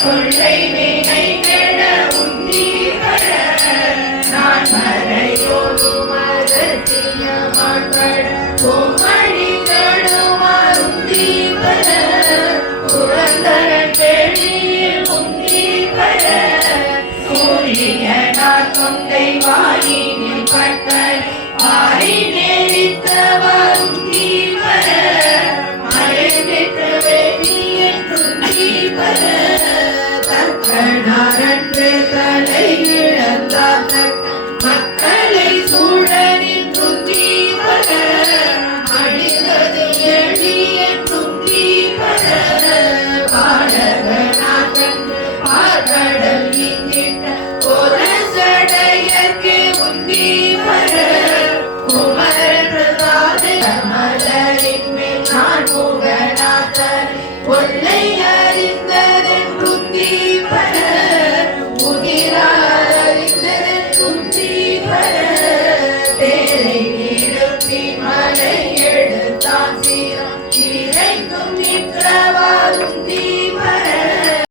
கொள்ளை மேனை கெட உந்தி வர நான் மறையோடு மரத்திய மாண்பட கோமணி கடுமாருந்தி வர குழந்தரன் பேணியில் உந்தி வர சூரியனார் கொண்டை வாயினில் பட்டல் ஆரி நேரித்தவர் உந்தி வர மழை பெற்று வேணியின் துந்தி வர தக்கனாரன்று தலை இழந்தார் மக்களை சூழனின் துந்தி வர அழிந்தது எளியன் துந்தி வர பாடகனார் கண்டு பார்கடல் இங்கிட்ட ஒரு சடையர்க்கு உந்தி வர குமரன் மலரின் மேல் நான் முகநாதர் கொள்ளை அறிந்ததன் துந்தி வர உதிரார் அறிந்ததன் துந்தி வர தேரை இடுப்பி மலை எடுத்தான்